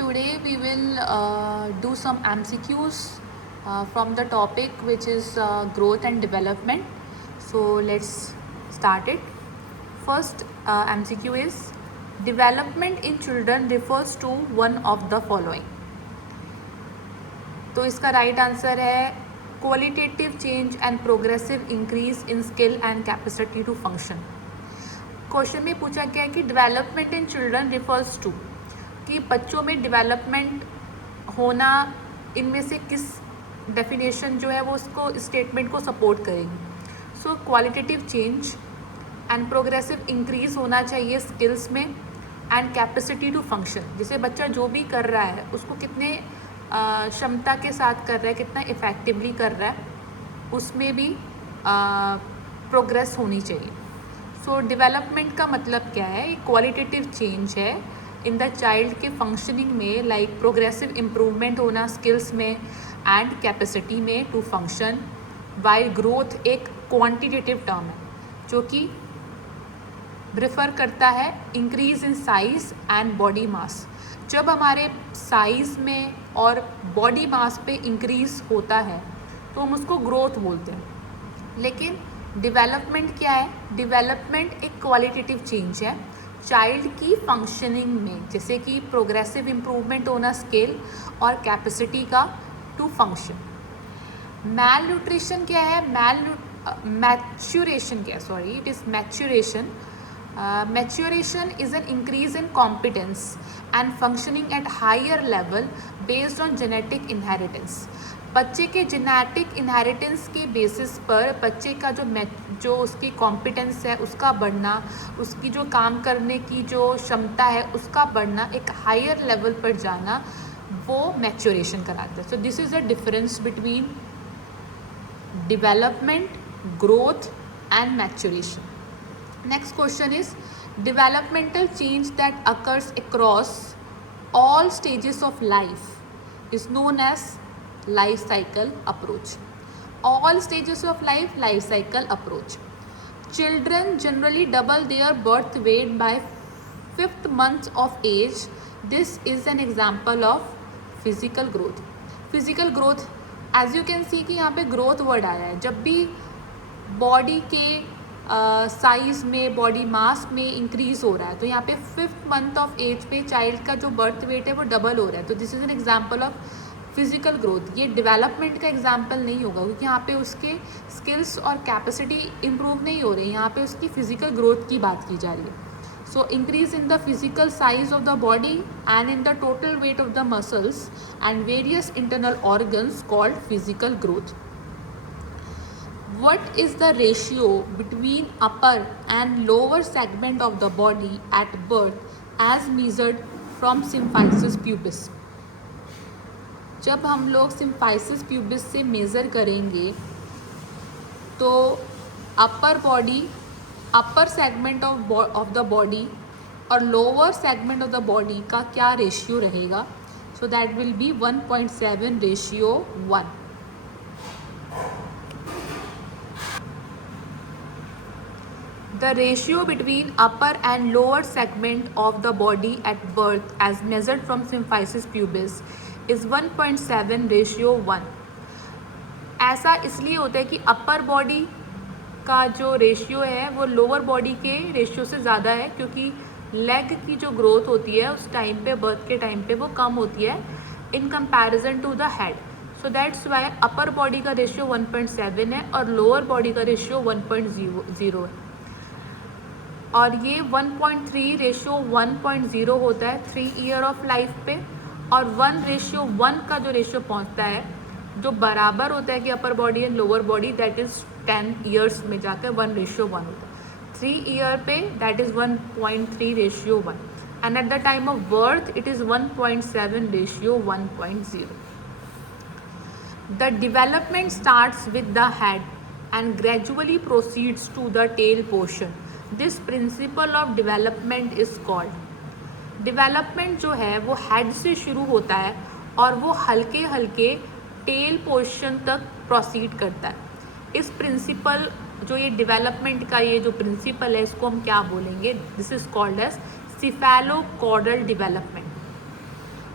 Today we will do some MCQs from the topic which is growth and development. So let's start it. First MCQ is development in children refers to one of the following. तो इसका right answer है qualitative change and progressive increase in skill and capacity to function. Question में पूछा गया है कि development in children refers to, कि बच्चों में डेवलपमेंट होना इनमें से किस डेफिनेशन जो है वो उसको स्टेटमेंट को सपोर्ट करेगी. So qualitative change and progressive increase होना चाहिए स्किल्स में एंड कैपेसिटी टू फंक्शन. जैसे बच्चा जो भी कर रहा है उसको कितने क्षमता के साथ कर रहा है, कितना इफ़ेक्टिवली कर रहा है, उसमें भी प्रोग्रेस होनी चाहिए. सो डेवलपमेंट का मतलब क्या है? क्वालिटेटिव चेंज है इन द चाइल्ड के फंक्शनिंग में, लाइक प्रोग्रेसिव इम्प्रूवमेंट होना स्किल्स में एंड कैपेसिटी में टू फंक्शन. वाइल ग्रोथ एक क्वांटिटेटिव टर्म है जो कि रिफ़र करता है increase in size and body mass. जब हमारे साइज़ में और बॉडी मास पे इंक्रीज़ होता है तो हम उसको ग्रोथ बोलते हैं. लेकिन डेवलपमेंट क्या है? डेवलपमेंट एक क्वालिटेटिव चेंज है चाइल्ड की फंक्शनिंग में, जैसे कि प्रोग्रेसिव इम्प्रूवमेंट होना स्किल और कैपेसिटी का टू फंक्शन. मैल न्यूट्रिशन क्या है? मैच्यूरेशन क्या है? Sorry, it is maturation. Maturation is an increase in competence and functioning at higher level based on genetic inheritance. बच्चे के जेनेटिक इनहेरिटेंस के बेसिस पर बच्चे का जो उसकी कॉम्पिटेंस है उसका बढ़ना, उसकी जो काम करने की जो क्षमता है उसका बढ़ना, एक हायर लेवल पर जाना, वो मैच्योरेशन कराता है. सो this is the difference between development, growth and maturation. Next question is developmental change that occurs across all stages of life is known as life cycle approach. All stages of life cycle approach. Children generally double their birth weight by 5th month of age. This is an example of physical growth. Physical growth, as you can see कि यहाँ पे growth word आया है. जब भी body के size में, body mass में इंक्रीज़ हो रहा है तो यहाँ पे 5th मंथ ऑफ एज पे चाइल्ड का जो बर्थ वेट है वो डबल हो रहा है. तो this is an example of physical growth. ये डेवलपमेंट का एग्जांपल नहीं होगा क्योंकि यहाँ पे उसके स्किल्स और कैपेसिटी इम्प्रूव नहीं हो रही है, यहाँ पे उसकी फिजिकल ग्रोथ की बात की जा रही है. So increase in the physical size of the body and in the total weight of the muscles and various internal organs called physical growth. What is the ratio between upper and lower segment of the body at birth as measured from symphysis pubis? जब हम लोग symphysis pubis से measure करेंगे तो upper segment of the body और lower segment of the body का क्या ratio रहेगा? So that will be 1.7:1. The ratio between upper and lower segment of the body at birth as measured from symphysis pubis is 1.7:1. ऐसा इसलिए होता है कि upper body का जो रेशियो है वो लोअर बॉडी के रेशियो से ज़्यादा है क्योंकि लेग की जो ग्रोथ होती है उस टाइम पे, बर्थ के टाइम पे, वो कम होती है in comparison to the head. So that's why upper body का रेशियो 1.7 है और लोअर बॉडी का रेशियो 1.0 है. और ये 1.3:1.0 होता है 3 ईयर ऑफ लाइफ पे, और 1:1 का जो रेशियो पहुंचता है जो बराबर होता है कि upper body and lower body, that is 10 years में जाकर 1:1 होता है. 3 ईयर पे that is 1.3:1 and at the time of birth it is 1.7:1.0. The development starts with the head and gradually proceeds to the tail portion. This principle of development is called. Development जो है वो head से शुरू होता है और वो हल्के हल्के टेल पोर्शन तक प्रोसीड करता है. इस प्रिंसिपल जो ये डेवलपमेंट का ये जो प्रिंसिपल है इसको हम क्या बोलेंगे? This is called as cephalocaudal development.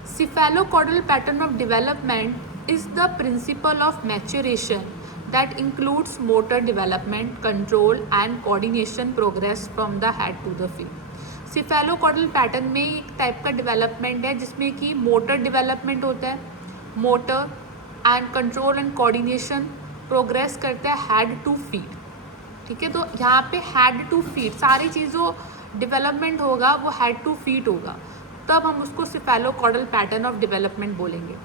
Cephalocaudal pattern of development is the principle of maturation that includes motor development, control and coordination progress from the head to the feet. Cephalocaudal pattern में एक type का development है जिसमें कि motor development होता है, motor and control and coordination progress करता है हेड टू फीट. ठीक है, तो यहाँ पे हेड टू फीट सारी चीज़ों डेवलपमेंट होगा वो हेड टू फीट होगा, तब हम उसको सिफेलोकॉडल पैटर्न ऑफ डेवलपमेंट बोलेंगे.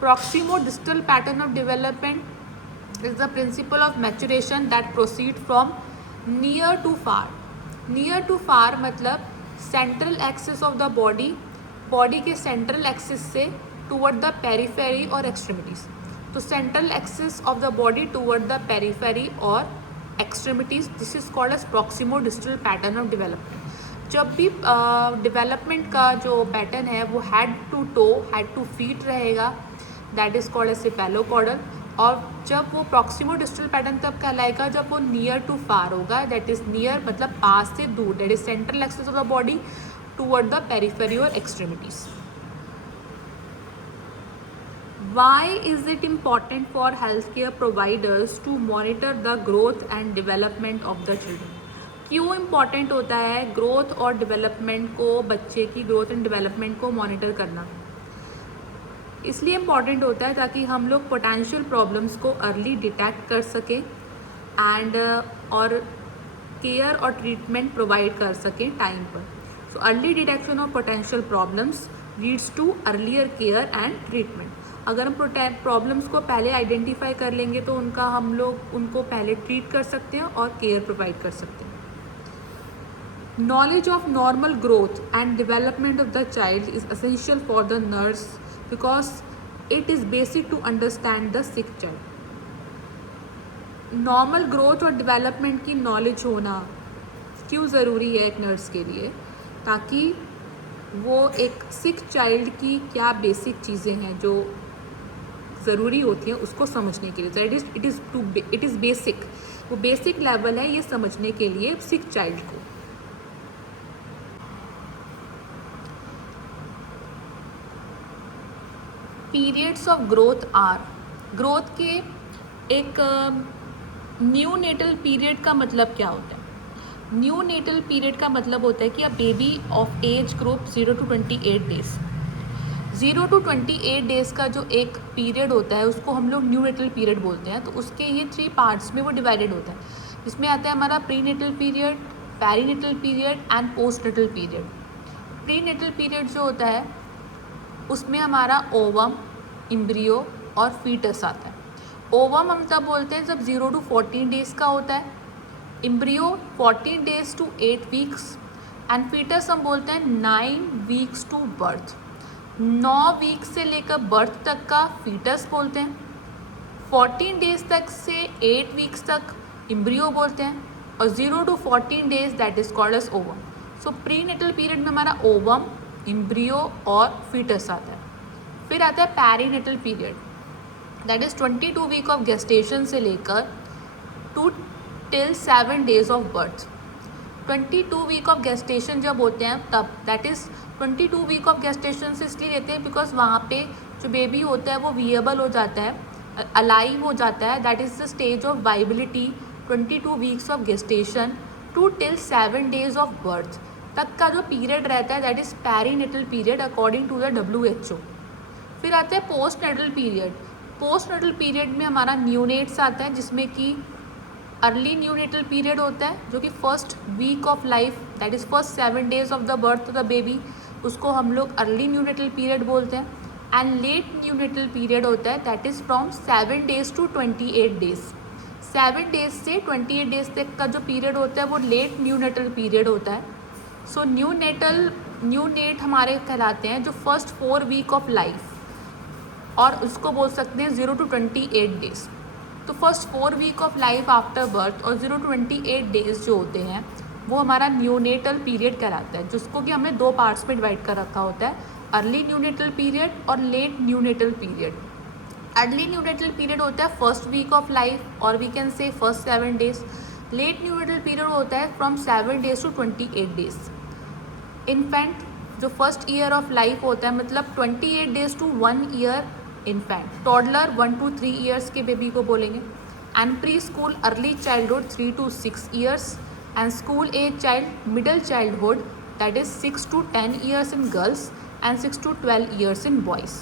Proximodistal pattern of development is the principle of maturation that proceed from near to far. Near to far मतलब central axis of the body, body के central axis से toward the periphery और extremities. तो central axis of the body toward the periphery और extremities, this is called as proximodistal pattern of development. जब भी development का जो पैटर्न है वो head to toe, head to feet रहेगा, that is called as cephalocaudal. और जब वो प्रॉक्सिमोडिस्टल पैटर्न तब कहलाएगा जब वो नियर टू फार होगा, दैट इज़ नियर मतलब पास से दूर, that is central axis of the body toward the periphery और extremities. Why is it important for healthcare providers to monitor the growth and development of the children? क्यों important होता है growth और development को, बच्चे की ग्रोथ एंड डेवलपमेंट को monitor करना? इसलिए इम्पॉर्टेंट होता है ताकि हम लोग पोटेंशियल प्रॉब्लम्स को अर्ली डिटेक्ट कर सकें एंड और केयर और ट्रीटमेंट प्रोवाइड कर सकें टाइम पर. So early detection of potential problems leads to earlier care and treatment. अगर हम प्रॉब्लम्स को पहले आइडेंटिफाई कर लेंगे तो हम लोग उनको पहले ट्रीट कर सकते हैं और केयर प्रोवाइड कर सकते हैं. Knowledge of normal growth and development of the child is essential for the nurse because it is basic to understand the sick child. Normal growth और डेवलपमेंट की नॉलेज होना क्यों ज़रूरी है एक नर्स के लिए? ताकि वो एक सिक चाइल्ड की क्या बेसिक चीज़ें हैं जो ज़रूरी होती हैं उसको समझने के लिए. इट इज़ बेसिक, वो बेसिक लेवल है ये समझने के लिए सिक चाइल्ड को. Periods of growth are, growth के एक न्यू नेटल पीरियड का मतलब क्या होता है? न्यू नेटल पीरियड का मतलब होता है कि a baby of age group 0 to 28 days. 0 to 28 days का जो एक पीरियड होता है उसको हम लोग न्यू नेटल पीरियड बोलते हैं. तो उसके ये 3 पार्ट्स में वो डिवाइडेड होता है. इसमें आता है हमारा prenatal period, perinatal period and postnatal period. Prenatal period जो होता है उसमें हमारा ओवम, एम्ब्रियो और फीटस आता है. ओवम हम तब बोलते हैं जब 0 to 14 डेज़ का होता है, embryo 14 days to 8 weeks and foetus हम बोलते हैं 9 वीक्स टू बर्थ. 9 वीक से लेकर बर्थ तक का फीटस बोलते हैं. 14 डेज तक से 8 वीक्स तक एम्ब्रियो बोलते हैं और 0 to 14 days that is called as ovum. So prenatal period में हमारा ओवम, एम्ब्रियो और फीटस आता है. फिर आता है perinatal period, that is 22 week of gestation से लेकर till 7 days of birth. 22 week of gestation जब होते हैं तब, that is 22 week of gestation से इसलिए लेते हैं बिकॉज वहाँ पे जो बेबी होता है वो विएबल हो जाता है, अलाइव हो जाता है. That is the stage of viability 22 weeks of gestation to till 7 days of birth तक का जो पीरियड रहता है that is perinatal period according to the WHO. फिर आता है postnatal period. Postnatal period में हमारा न्यूनेट्स आता है जिसमें कि अर्ली न्यूनेटल पीरियड होता है जो कि first week of life, that is first 7 days of the birth of the baby, उसको हम लोग अर्ली न्यूनेटल पीरियड बोलते हैं. एंड लेट न्यूनेटल पीरियड होता है that is from 7 days to 28 days. 7 days से 28 डेज तक का जो पीरियड होता है वो लेट न्यूनेटल पीरियड होता है. सो न्यूनेट हमारे कहलाते हैं जो फर्स्ट 4 वीक ऑफ लाइफ, और उसको बोल सकते हैं 0 to 28 डेज. तो first 4 week of life after birth और 0 to 28 डेज जो होते हैं वो हमारा न्यूनेटल पीरियड कहलाता है, जिसको कि हमने 2 पार्ट्स में डिवाइड कर रखा होता है, अर्ली न्यूनेटल पीरियड और late neonatal period. Early neonatal period होता है फर्स्ट वीक ऑफ लाइफ और we can say first 7 days. Late neonatal period होता है from 7 days to 28 days. Infant जो फर्स्ट ईयर ऑफ लाइफ होता है, मतलब 28 days to 1 year infant. Toddler 1 to 3 years के बेबी को बोलेंगे। And preschool early childhood 3 to 6 years. And school age child middle childhood, that is 6 to 10 years in girls and 6 to 12 years in boys.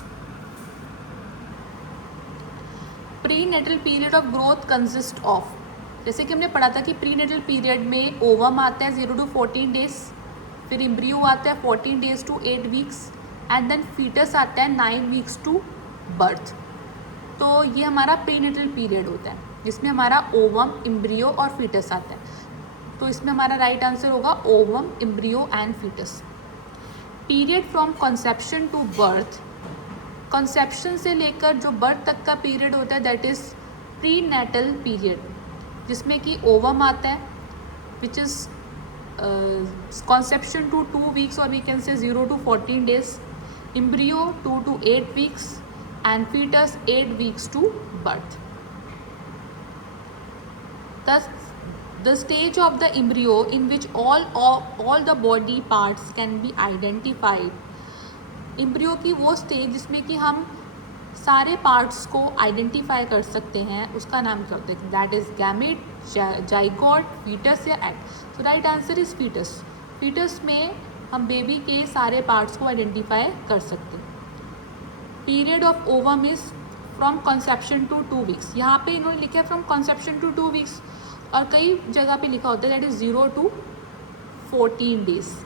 Prenatal period of growth consist of, जैसे कि हमने पढ़ा था कि prenatal period में ovum आता है 0 to 14 days, फिर एम्ब्रियो आता है 14 days to 8 weeks, and then foetus आता है 9 वीक्स टू बर्थ। तो ये हमारा प्री नेटल पीरियड होता है जिसमें हमारा ओवम, एम्ब्रियो और फीटस आता है। तो इसमें हमारा राइट आंसर होगा ovum, embryo and fetus. Period from conception to birth, conception से लेकर जो बर्थ तक का पीरियड होता है that is prenatal period, जिसमें कि ओवम आता है which is conception to 2 weeks और we can say 0 to 14 days, embryo 2 to 8 weeks and fetus 8 weeks to birth. The stage of the embryo in which all the body parts can be identified, embryo की वो stage जिसमें कि हम सारे parts को identify कर सकते हैं, उसका नाम क्या होता है? That is gamete, zygote, foetus या एग। तो right answer is foetus. Foetus में हम बेबी के सारे पार्ट्स को आइडेंटिफाई कर सकते हैं। Period of ovum is from conception to 2 weeks. यहाँ पे इन्होंने लिखा है फ्रॉम कंसेप्शन टू 2 वीक्स, और कई जगह पे लिखा होता है that is 0 to 14 days.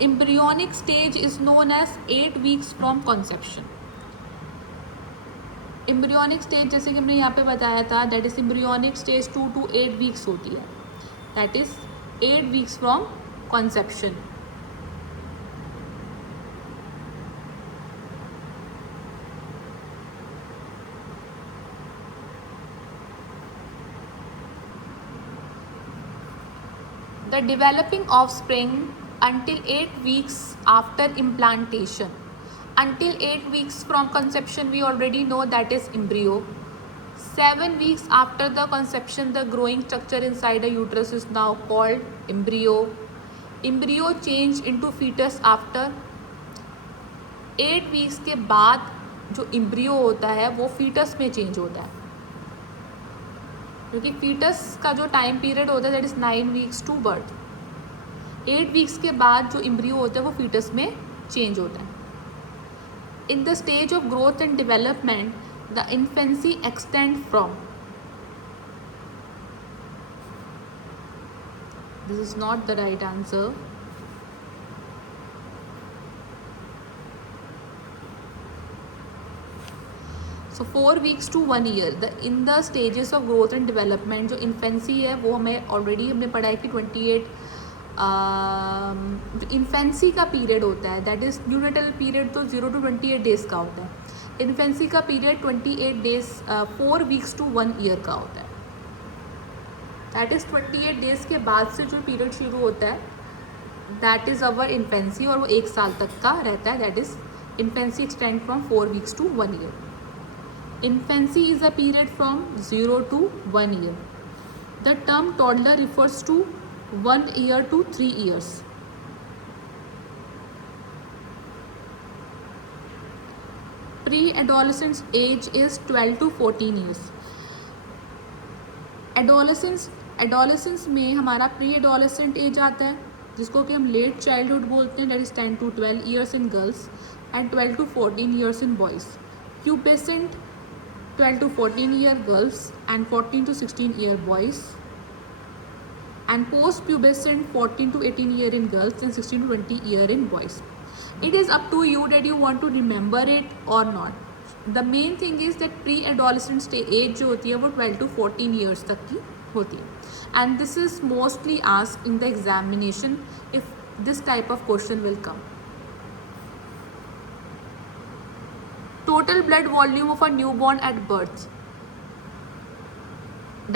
Embryonic stage is known as 8 weeks from conception. Embryonic stage जैसे कि हमने यहाँ पे बताया था that is embryonic stage 2 to 8 weeks होती है, that is 8 weeks from conception. The developing offspring until 8 weeks after implantation. Until 8 weeks from conception we already know that is embryo. 7 weeks after the conception the growing structure inside the uterus is now called embryo. Embryo change into fetus after 8 weeks के बाद जो embryo होता है वो fetus में change होता है, क्योंकि फीटस का जो टाइम पीरियड होता है that is 9 weeks to birth. 8 weeks के बाद जो एम्ब्रियो होता है वो फीटस में चेंज होता है। In the stage of growth and development the infancy extend from, this is not the right answer. So 4 weeks to 1 year the in the stages of growth and development. जो infancy है वो हमें already हमने पढ़ा है कि 28 जो infancy का पीरियड होता है दैट इज़ न्यूनेटल पीरियड तो 0 to 28 डेज़ का होता है। इन्फेंसी का period 28 days 4 weeks to 1 year का होता है, दैट इज़ 28 डेज़ के बाद से जो पीरियड शुरू होता है दैट इज़ अवर इन्फेंसी, और वो 1 साल तक का रहता है, that is infancy extend from 4 weeks to 1 year. Infancy is a period from 0 to 1 year. The term toddler refers to 1 year to 3 years. Pre-adolescence age is 12 to 14 years. Adolescence में हमारा pre-adolescent as आता है जिसको कि हम late childhood बोलते हैं, that is 10 to 12 years in girls and 12 to 14 years in boys. Pubescent 12 to 14 year girls and 14 to 16 year boys, and post-pubescent 14 to 18 year in girls and 16 to 20 year in boys. It is up to you that you want to remember it or not. The main thing is that pre-adolescent age जो होती है वो 12 to 14 years तक की होती है, and this is mostly asked in the examination if this type of question will come. Total blood volume of a newborn at birth,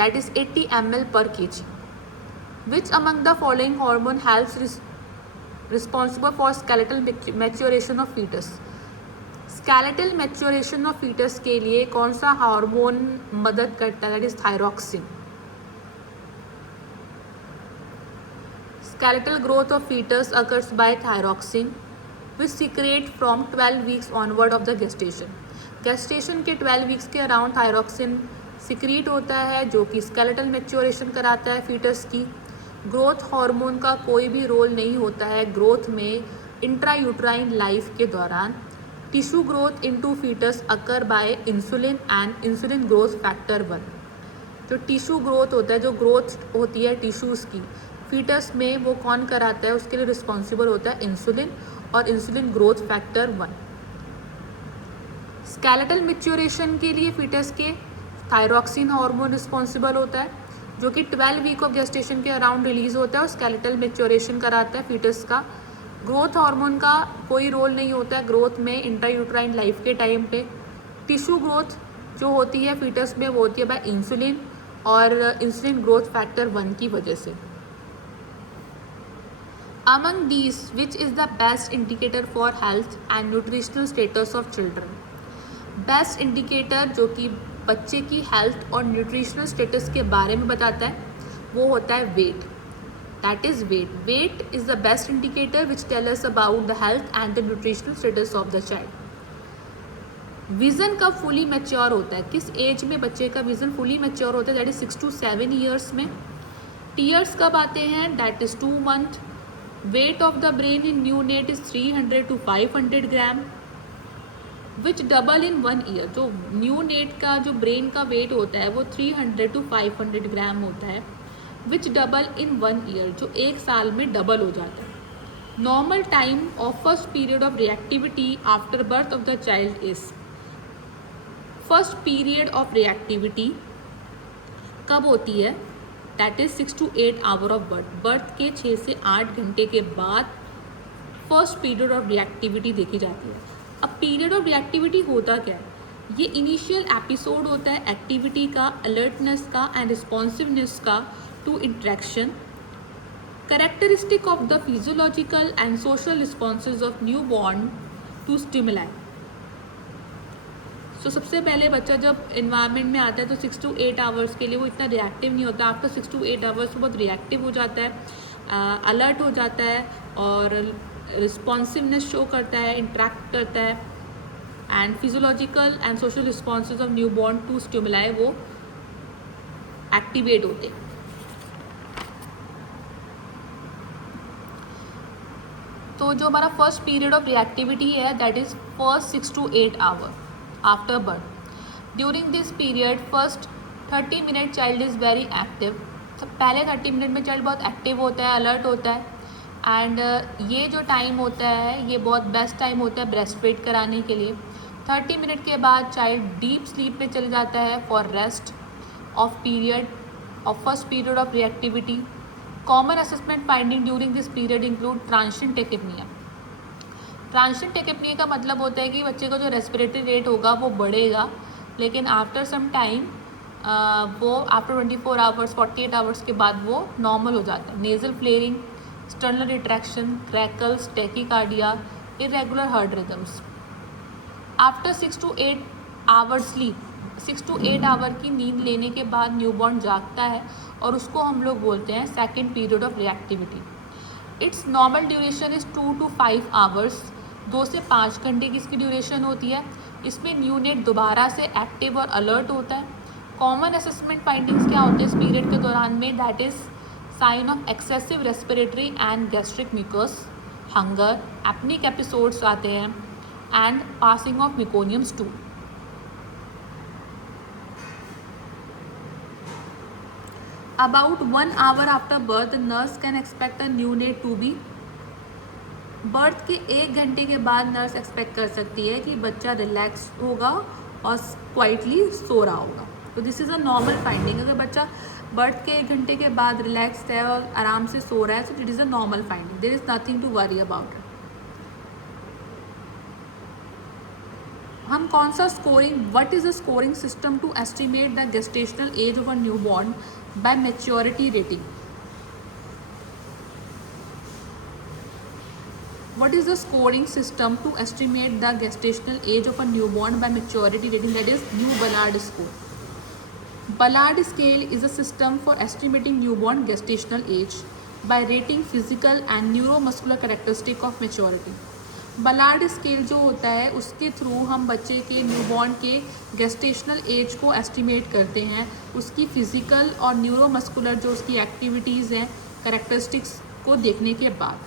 that is 80 ml per kg. Which among the following hormone helps responsible for skeletal maturation of fetus? Skeletal maturation of fetus के लिए कौन सा hormone मदद करता है? That is thyroxine. Skeletal growth of fetus occurs by thyroxine, which secrete from 12 weeks onward of the gestation. Gestation के 12 weeks के around thyroxine secrete होता है जो कि स्केलेटल मैच्योरेशन कराता है फीटस की. ग्रोथ हार्मोन का कोई भी रोल नहीं होता है ग्रोथ में इंट्रायूट्राइन लाइफ के दौरान. Tissue growth into foetus occur by insulin and insulin growth factor 1. जो टिश्यू ग्रोथ होता है, जो ग्रोथ होती है टिश्यूज़ की फीटस में, वो कौन कराता है? उसके लिए रिस्पॉन्सिबल होता है इंसुलिन और insulin growth factor 1. Skeletal maturation के लिए फीटस के थायरॉक्सिन हार्मोन रिस्पॉन्सिबल होता है जो कि 12 वीक ऑफ जेस्टेशन के अराउंड रिलीज होता है और स्केलेटल मैच्योरेशन कराता है फीटस का. ग्रोथ हार्मोन का कोई रोल नहीं होता है ग्रोथ में इंट्रायूट्राइन लाइफ के टाइम पे. टिश्यू ग्रोथ जो होती है फीटस में वो होती है बाय इंसुलिन और इंसुलिन ग्रोथ फैक्टर 1 की वजह से. Among these, which is the best indicator for health and nutritional status of children? Best indicator जो कि बच्चे की हेल्थ और न्यूट्रिशनल स्टेटस के बारे में बताता है वो होता है weight. That is weight. Weight is the best indicator which tell us about the health and the nutritional status of the child. Vision कब फुली मैच्योर होता है? किस एज में बच्चे का विज़न फुली मैच्योर होता है? दैट इज़ 6 to 7 ईयर्स में. टीयर्स कब आते हैं? That is 2 month. Weight of the brain in neonate is 300 to 500 gram which double in 1 year. जो न्यूनेट का जो ब्रेन का वेट होता है वो 300 to 500 ग्राम होता है विच डबल इन 1 ईयर, जो 1 साल में डबल हो जाता है. Normal time of first period of reactivity after birth of the child is. First period of reactivity कब होती है? That is 6 to 8 hour of birth. Birth के 6 से 8 घंटे के बाद फर्स्ट पीरियड ऑफ रिएक्टिविटी देखी जाती है. अब पीरियड ऑफ रिएक्टिविटी होता क्या है? ये इनिशियल एपिसोड होता है एक्टिविटी का, अलर्टनेस का एंड रिस्पॉन्सिवनेस का to interaction. Characteristic of the physiological and social responses of new born to stimuli. तो सबसे पहले बच्चा जब इन्वायरमेंट में आता है तो 6 to 8 आवर्स के लिए वो इतना रिएक्टिव नहीं होता. आफ्टर 6 to 8 आवर्स वो बहुत रिएक्टिव हो जाता है, अलर्ट हो जाता है और रिस्पॉन्सिवनेस शो करता है, इंट्रैक्ट करता है and physiological and social responses of new born to stimuli वो एक्टिवेट होते हैं. तो जो हमारा फर्स्ट पीरियड ऑफ रिएक्टिविटी है that is first 6 to 8 hour after birth. During this period first 30 minute child is very active. तो पहले 30 minute में चाइल्ड बहुत एक्टिव होता है, अलर्ट होता है एंड ये जो टाइम होता है ये बहुत बेस्ट टाइम होता है ब्रेस्ट फीड कराने के लिए. 30 मिनट के बाद चाइल्ड डीप स्लीप में चले जाता है for rest of period of first period of reactivity. Common assessment finding during this period include transient tachypnea. Transient tachypnea का मतलब होता है कि बच्चे का जो रेस्पिरेटरी रेट होगा वो बढ़ेगा लेकिन आफ्टर सम टाइम वो आफ्टर 24 आवर्स 48 आवर्स के बाद वो नॉर्मल हो जाता है. Nasal flaring, sternal retraction, crackles, tachycardia, irregular heart rhythms. After 6 to 8 hours sleep, 6 to 8 hour की नींद लेने के बाद न्यूबॉर्न जागता है और उसको हम लोग बोलते हैं second period of reactivity. It's normal duration is 2 to 5 hours. 2 से 5 घंटे की इसकी ड्यूरेशन होती है. इसमें न्यूनेट दोबारा से एक्टिव और अलर्ट होता है. कॉमन असेसमेंट फाइंडिंग्स क्या होते हैं इस पीरियड के दौरान में? That is sign of excessive respiratory and gastric mucus, hunger, apneic episodes आते हैं and passing of meconium stool. About 1 hour after birth, nurse can expect a neonate to be. Birth के 1 घंटे के बाद नर्स एक्सपेक्ट कर सकती है कि बच्चा रिलैक्स होगा और क्वाइटली सो रहा होगा. तो this is a normal finding. अगर बच्चा बर्थ के 1 घंटे के बाद रिलैक्स है और आराम से सो रहा है तो it is a normal finding. There is nothing to worry about it. हम कौन सा scoring, what is the scoring system to estimate the gestational age of a new born by maturity rating? What is the scoring system to estimate the gestational age of a newborn by maturity rating? That is New Ballard score. Ballard scale is a system for estimating newborn gestational age. By rating physical and neuromuscular characteristic of maturity. Ballard scale जो होता है उसके through हम बच्चे के newborn के gestational age को estimate करते हैं, उसकी फिजिकल और न्यूरोमस्कुलर जो उसकी एक्टिविटीज़ हैं, कैरेक्टरिस्टिक्स को देखने के बाद।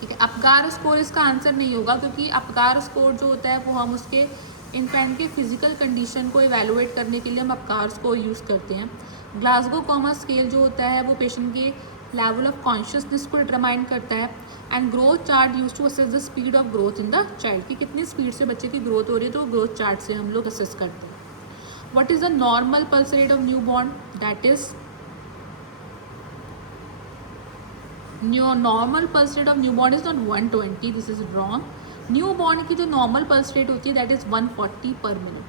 ठीक है, अपगार स्कोर इसका आंसर नहीं होगा, क्योंकि अपगार स्कोर जो होता है वो हम उसके इन्फेंट के फिजिकल कंडीशन को इवेलुएट करने के लिए हम अपगार स्कोर यूज़ करते हैं। ग्लासगो कॉमा स्केल जो होता है वो पेशेंट के लेवल ऑफ कॉन्शियसनेस को डिटरमाइन करता है। And growth chart use to assess the speed of growth in the child, की कितनी स्पीड से बच्चे की ग्रोथ हो रही है, तो ग्रोथ चार्ट से हम लोग असेस करते हैं। What is the normal pulse rate of new born? That is normal pulse rate of new born is not 120, this is wrong. New born की जो नॉर्मल पल्स रेट होती है दैट इज़ 140 पर minute.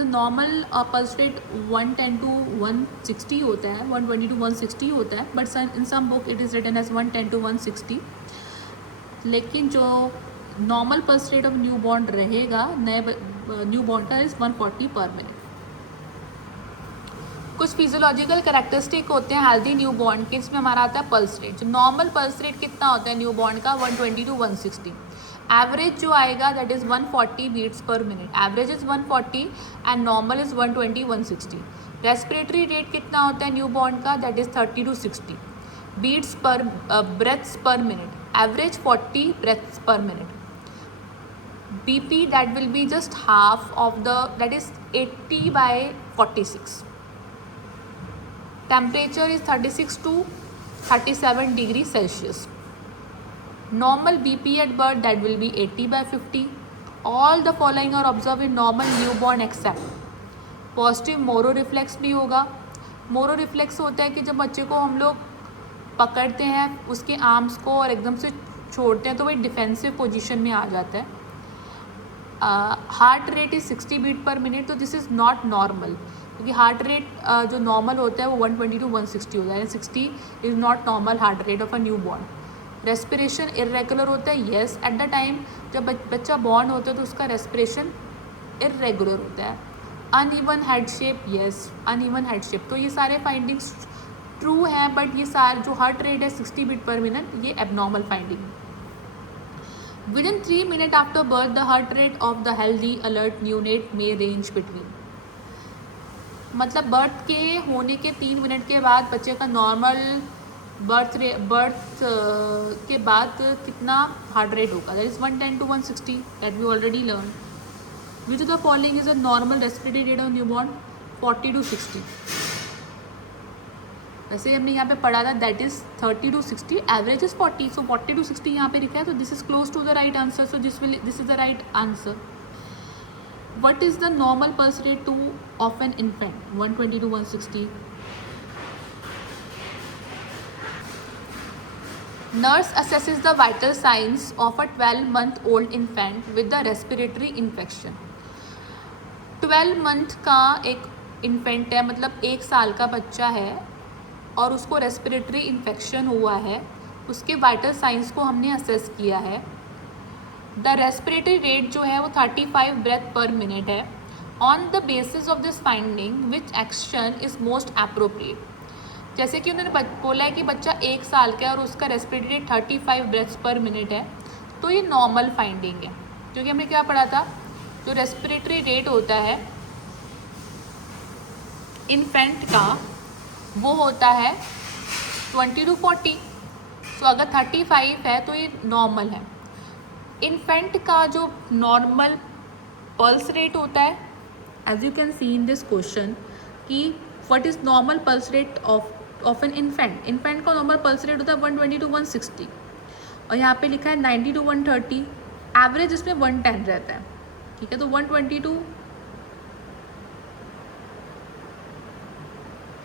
Normal pulse rate 110 to 160 होता है, 120 to 160 होता है, but in some book it is written as 110 to 160। लेकिन जो normal pulse rate of new born रहेगा नए न्यू बॉर्न का इज़ 140 पर मिनट। कुछ फिजियोलॉजिकल कैरेक्टरिस्टिक होते हैं हेल्दी न्यू बॉर्न के, इसमें हमारा आता है पल्स रेट। जो नॉर्मल पल्स रेट कितना होता है न्यू बॉर्न का? 120 to 160। एवरेज जो आएगा that is 140 beats per minute. Average is 140 and normal is 120 160। Respiratory rate कितना होता है न्यू बॉर्न का? That is 30 to 60 beats per breaths per minute. Average 40 breaths per minute. BP that will be just half of the, that is 80 by 46. Temperature is 36 to 37 degrees Celsius. Normal BP at birth that will be 80 by 50. All the following are observed in normal newborn except positive Moro reflex भी होगा। Moro reflex होता है कि जब बच्चे को हम लोग पकड़ते हैं उसके आर्म्स को और एकदम से छोड़ते हैं तो वो एक डिफेंसिव पोजीशन में आ जाता है। Heart rate is 60 beat per minute, तो दिस इज़ नॉट नॉर्मल, क्योंकि हार्ट रेट जो नॉर्मल होता है वो 120 to 160 होता है। 60 is not normal heart rate of a new born. Respiration irregular होता है, येस, एट द टाइम जब बच्चा बॉर्न होता है तो उसका रेस्पिरेशन इरेगुलर होता है। Uneven head shape, yes, uneven head shape. तो ये सारे फाइंडिंग्स ट्रू हैं, बट ये सारे जो हार्ट रेट है 60 बीट पर मिनट, ये abnormal finding. Within 3 minutes after birth, the heart rate of the healthy alert neonate may range between, मतलब बर्थ के होने के 3 मिनट के बाद बच्चे का नॉर्मल बर्थ के बाद कितना हार्ट रेट होगा? That is 110 to 160, that we already learn. Which of the following is a normal respiratory rate of newborn? 40 to 60। वैसे हमने यहाँ पे पढ़ा था that is 30 to 60, average is 40, so 40 to 60 यहाँ पे लिखा है, तो this is close to the right answer, so this is the right answer. What is the normal pulse rate of an infant? 120 to 160. Nurse assesses the vital signs of a 12-month-old infant with the respiratory infection. 12 month का एक infant है, मतलब 1 साल का बच्चा है और उसको रेस्पिरेटरी इन्फेक्शन हुआ है, उसके वाइटल साइंस को हमने असेस किया है। द रेस्पिरेटरी रेट जो है वो 35 ब्रेथ पर मिनट है। On the basis of this finding which action is most appropriate, जैसे कि उन्होंने बोला है कि बच्चा 1 साल का है और उसका respiratory rate 35 breaths per minute है, तो ये नॉर्मल फाइंडिंग है, क्योंकि हमने क्या पढ़ा था, जो रेस्पिरेटरी रेट होता है इन्फेंट का वो होता है 20 to 40, तो अगर 35 है तो ये नॉर्मल है। इन्फेंट का जो नॉर्मल पल्स रेट होता है, as you can see in this question, कि what is normal pulse rate of an infant. Infant का नॉर्मल पल्स रेट होता है 120 to 160, और यहाँ पे लिखा है 90 to 130, एवरेज इसमें 110 रहता है, ठीक है। तो 120 to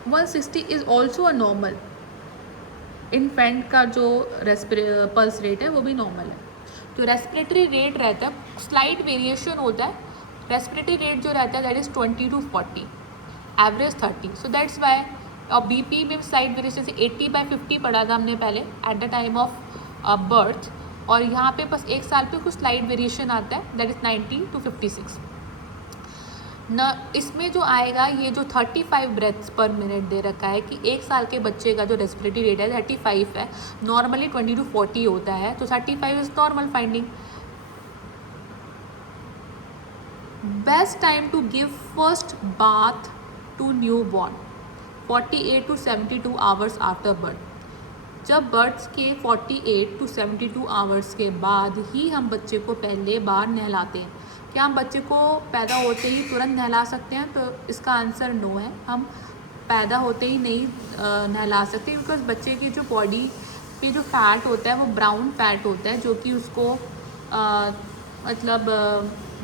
160 is also a normal. Infant का जो पल्स रेट है वो भी नॉर्मल है। तो रेस्पिरेटरी रेट रहता है, स्लाइट वेरिएशन होता है। रेस्पिरेटरी रेट जो रहता है that is 20 to 40, average 30, so that's Y. और बीपी में स्लाइट वेरिएशन से 80 by 50 पढ़ा था हमने पहले eight the time of birth, और यहाँ पे बस 1 साल पे कुछ स्लाइट वेरिएशन आता है, दैट इज़ 90 to 56। न इसमें जो आएगा ये जो 35 ब्रेथ्स पर मिनट दे रखा है कि 1 साल के बच्चे का जो रेस्पिरेटरी रेट है 35 है, नॉर्मली 20 to 40 होता है, तो 35 is normal finding. Best time to give first bath to new born 48 to 72 hours after birth. जब बर्थ के 48 to 72 आवर्स के बाद ही हम बच्चे को पहले बार नहलाते हैं। क्या हम बच्चे को पैदा होते ही तुरंत नहला सकते हैं? तो इसका आंसर नो है, हम पैदा होते ही नहीं नहला सकते, बिकॉज बच्चे की जो बॉडी पे जो फैट होता है वो ब्राउन फैट होता है, जो कि उसको मतलब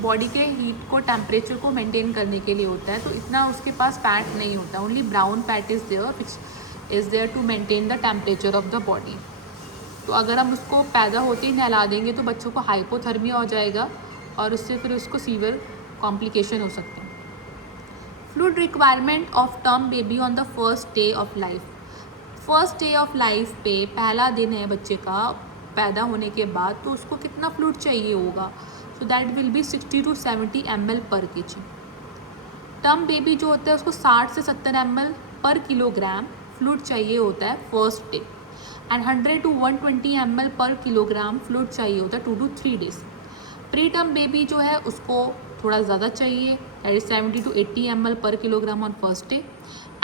बॉडी के हीट को, टेम्परेचर को मेंटेन करने के लिए होता है, तो इतना उसके पास फैट नहीं होता। Only brown fat is there which is there to maintain the temperature of the body. तो अगर हम उसको पैदा होते ही नहला देंगे तो बच्चों को हाइपोथर्मिया हो जाएगा और उससे फिर उसको सीवियर कॉम्प्लिकेशन हो सकते हैं। Fluid requirement of term baby on the first day of life. First day of life पे पहला दिन है बच्चे का पैदा होने के बाद, तो उसको कितना फ्लूइड चाहिए होगा? सो that will B 60 to 70 ml पर kg। टर्म बेबी जो होता है उसको 60 से 70 ml पर किलोग्राम फ्लूइड चाहिए होता है first day, and 100 to 120 ml पर किलोग्राम फ्लूइड चाहिए होता है 2 to 3 days। Pre term baby जो है उसको थोड़ा ज़्यादा चाहिए, दैट इज 70 to 80 ml पर kilogram on first day,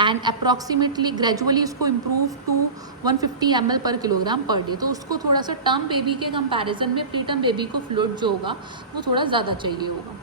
and approximately gradually उसको इम्प्रूव टू 150 ml पर किलोग्राम पर डे। तो उसको थोड़ा सा टर्म बेबी के कंपैरिजन में प्री टर्म बेबी को फ्लूइड जो होगा वो थोड़ा ज़्यादा चाहिए होगा।